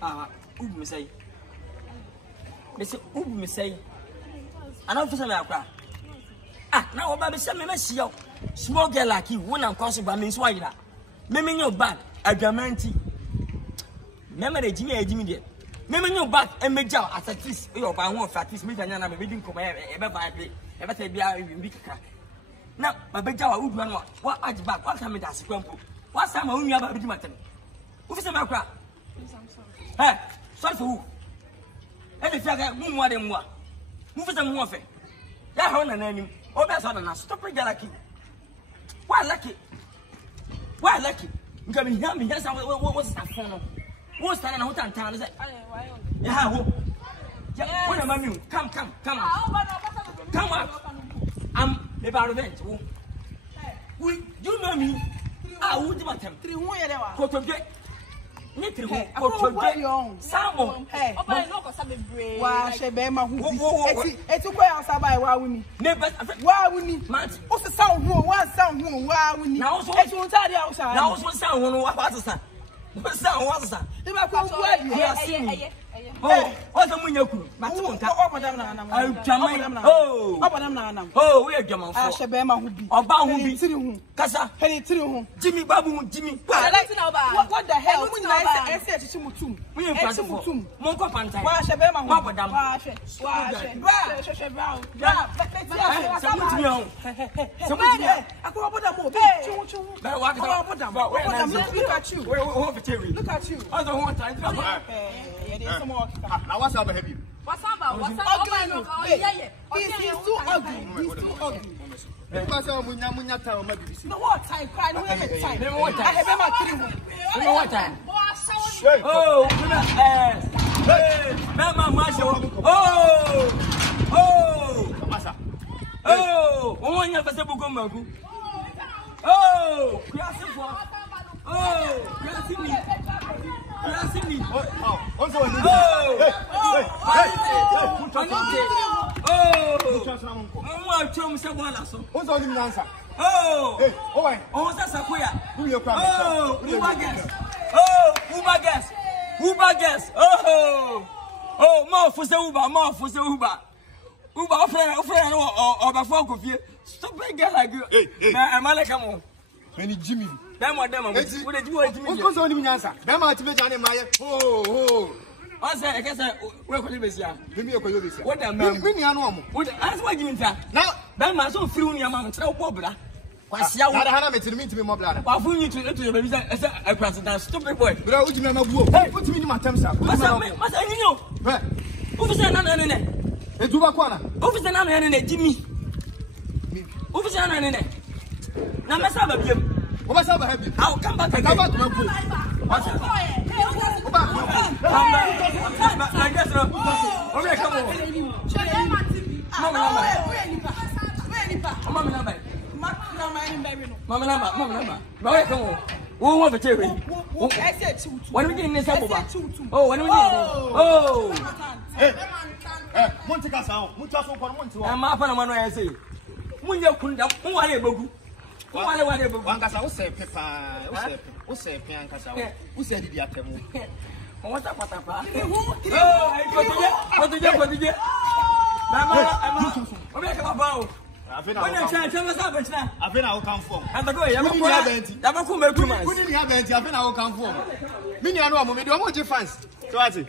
Ubu me say. Mr. Ubu me say. I don't feel like that. Now about the same mess. Small girl like you, one unconscious by means why that. Meme your back, a diamante. Memory Jimmy dear. Meme your back and make job at least your by one fatis, me and I'm reading ever by day, ever say be a big car. Now, my big job would run what I back, what time it has crumpled. What time I only have a bit matter. Who's the macra? Hey, sorry for who? Every faggot, more than what? Move some warfare. That one and any. Oh, that's on us. Stop it, lucky. Why lucky? Why lucky? You can hear me. Yes, what's that phone? What's that? What time is it? Yeah, what am I doing? Come up. I'm about revenge. You know me. I would want him. 3 1 Samo. Hey, why should be my who? It's a way outside by why we need. Why we need? What's the sound? One sound? Why we need? Now, it's one side outside. Now, one sound. What's the what sound was that? If I come to oh, what's the Munoku? Oh, we are German. I shall be my hubby. Or Bahu, Casa, Henny Trium, Jimmy Babu, Jimmy. What the hell? I said to Mutum. We are Mutum. Monko Panta. Why shall be my madam? Look at you. I don't want time. Now what's up, baby? What's up? He's too ugly. He's too ugly. No what time? Cry no time. No what time? I have my 3. No what time? Oh, hey, Mama Marshall. Oh, one year for the Bugomagu. Oh, more for the Uber. Uber friend or before of you. Stop again like you. I'm like Jimmy. What did you want to do? What's on the answer? Dama to me, oh. I said, I guess we're going to be here. Give me a column. What a man, bring your normal. What ask what you now? Dama so through your mamma, so popular. What's your Hannah to me to be more blood? I'll fool you to a president, stupid boy. But I would never go. Put me in my terms. What's up? You know, who's an enemy? A Tubacana. Who's an enemy? Jimmy. Who's an enemy? Now, let's have a game. What's up, happy? I'll come back and come back to my book. What's up? I guess so. Okay, come on. Mama, come on. Who want to tell me? I said 2. When we get in this apple, oh, when we get hey, Monte Casa, Monte, I'm up on one way I say. When you couldn't up, who are you? One Casa will say, Peppa, who say, Piancasa, who said the Atemu. What's up, Papa? Oh, what did you? Mamma, I've been out come for. And the boy, I'm going to come. Wouldn't you have it? I've been out come for. Many are no more. We don't want your fans. So I say,